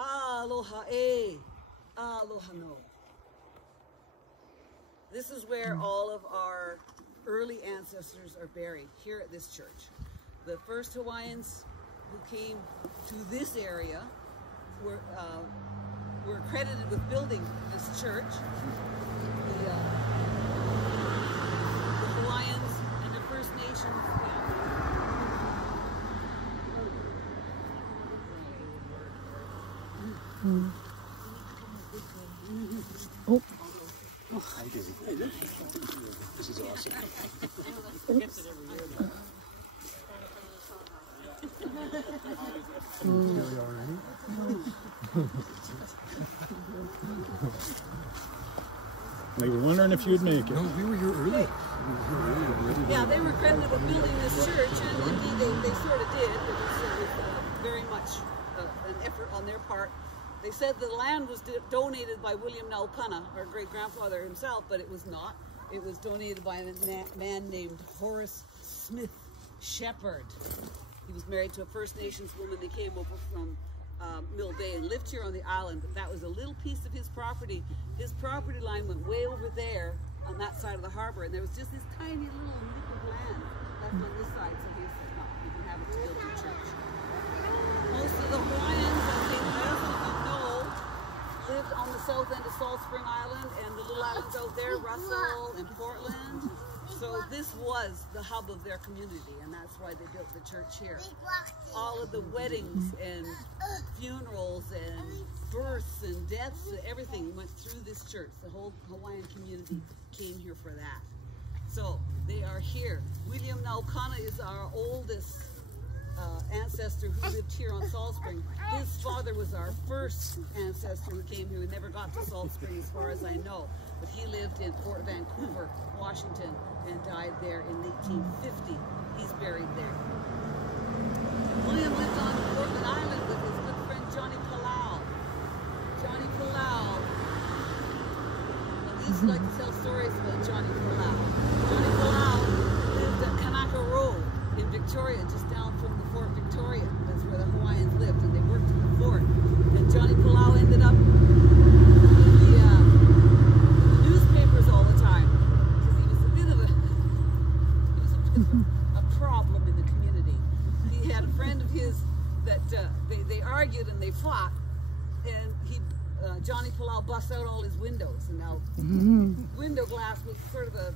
Aloha e, aloha no. This is where all of our early ancestors are buried, here at this church. The first Hawaiians who came to this area were credited with building this church. The Hawaiians and the First Nations Oh. This is awesome. We were wondering if you'd make it. No, we were here early. Yeah, they were credited with building this church, and indeed they sort of did. It was very much an effort on their part. They said the land was donated by William Naupana, our great-grandfather himself, but it was not. It was donated by a man named Horace Smith Shepherd. He was married to a First Nations woman. They came over from Mill Bay and lived here on the island, but that was a little piece of his property. His property line went way over there on that side of the harbor, and there was just this tiny little nip of land left on this side, so he said, no, you can have it to build your church. Most of the Hawaiians, I think most of you know, lived on the south end of Salt Spring Island and the little islands out there, Russell and Portland. So this was the hub of their community, and that's why they built the church here. All of the weddings and funerals and births and deaths, everything went through this church. The whole Hawaiian community came here for that. So they are here. William Naukana is our oldest ancestor who lived here on Salt Spring. His father was our first ancestor who came here. We never got to Salt Spring as far as I know, but he lived in Fort Vancouver, Washington, and died there in 1850. He's buried there. William lived on Portland Island with his good friend Johnny Palau. Johnny Palau. I used to like to tell stories about Johnny Palau. Johnny Palau lived at Kanaka Road in Victoria, just down from the Fort Victoria. That's where the Hawaiians lived, and they worked in the fort. And Johnny Palau ended up in the newspapers all the time because he was a bit of a problem in the community. He had a friend of his that they argued and they fought, and Johnny Palau bust out all his windows, and now window glass was sort of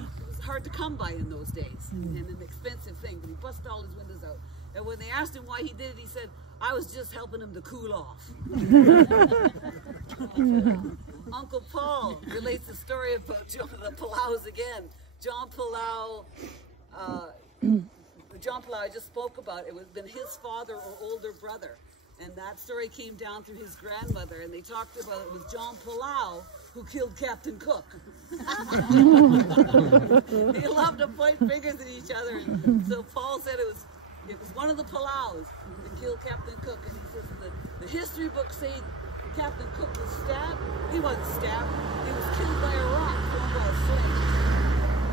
it was hard to come by in those days, and an expensive thing, but he busted all his windows out. And when they asked him why he did it, he said, I was just helping him to cool off. Uncle Paul relates the story about the Palaus again. John Palau I just spoke about, it was been his father or older brother. And that story came down through his grandmother, and they talked about it was John Palau who killed Captain Cook. They loved to point fingers at each other. And so Paul said it was one of the Palaus that killed Captain Cook. And he says the history books say Captain Cook was stabbed. He wasn't stabbed. He was killed by a rock thrown by a sling.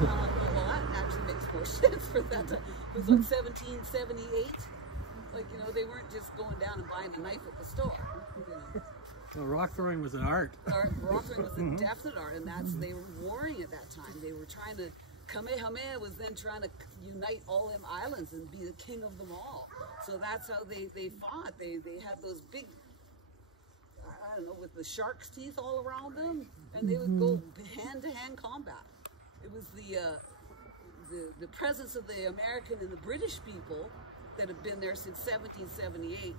I'm like, well, that actually makes more sense for that time. It was like 1778. Like, you know, they weren't just going down and buying a knife at the store. You know. So rock throwing was an art. Rock throwing was a definite art, and they were warring at that time. They were trying to, Kamehameha was then trying to unite all them islands and be the king of them all. So that's how they fought. They had those big, I don't know, with the shark's teeth all around them, and they would go hand-to-hand combat. It was the presence of the American and the British people that have been there since 1778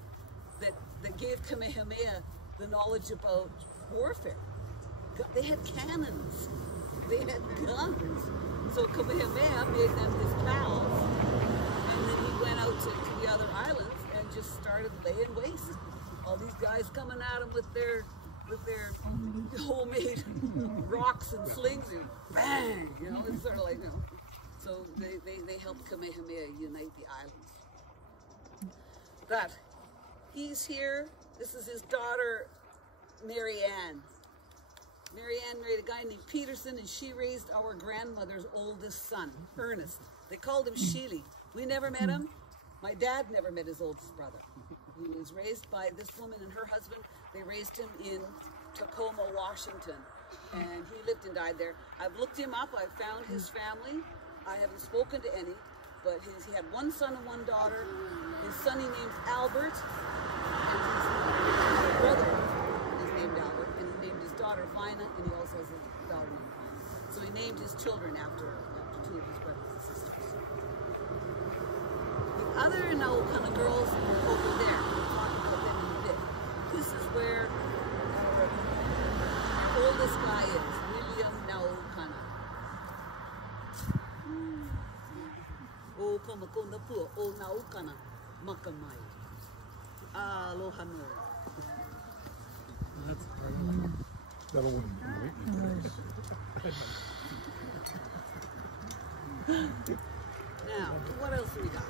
that gave Kamehameha the knowledge about warfare. They had cannons, they had guns. So Kamehameha made them his pals, and then he went out to the other islands and just started laying waste. All these guys coming at him with their homemade rocks and slings, and bang, you know, it's sort of like, you know. So they helped Kamehameha unite the islands. But he's here. This is his daughter, Mary Ann. Mary Ann married a guy named Peterson, and she raised our grandmother's oldest son, Ernest. They called him Sheely. We never met him. My dad never met his oldest brother. He was raised by this woman and her husband. They raised him in Tacoma, Washington, and he lived and died there. I've looked him up. I've found his family. I haven't spoken to any, but he had one son and one daughter. His son he named Albert, and his brother is named Albert, and he named his daughter Vina, and he also has a daughter named Vina. So he named his children after two of his brothers and sisters. The other kind of girls are over there. We'll talk about them in a bit. This is where our oldest guy is, William Naukana. O Kamakona Pua, O Naukana, Makamai. Aloha no. That's That'll win. Now, what else do we got?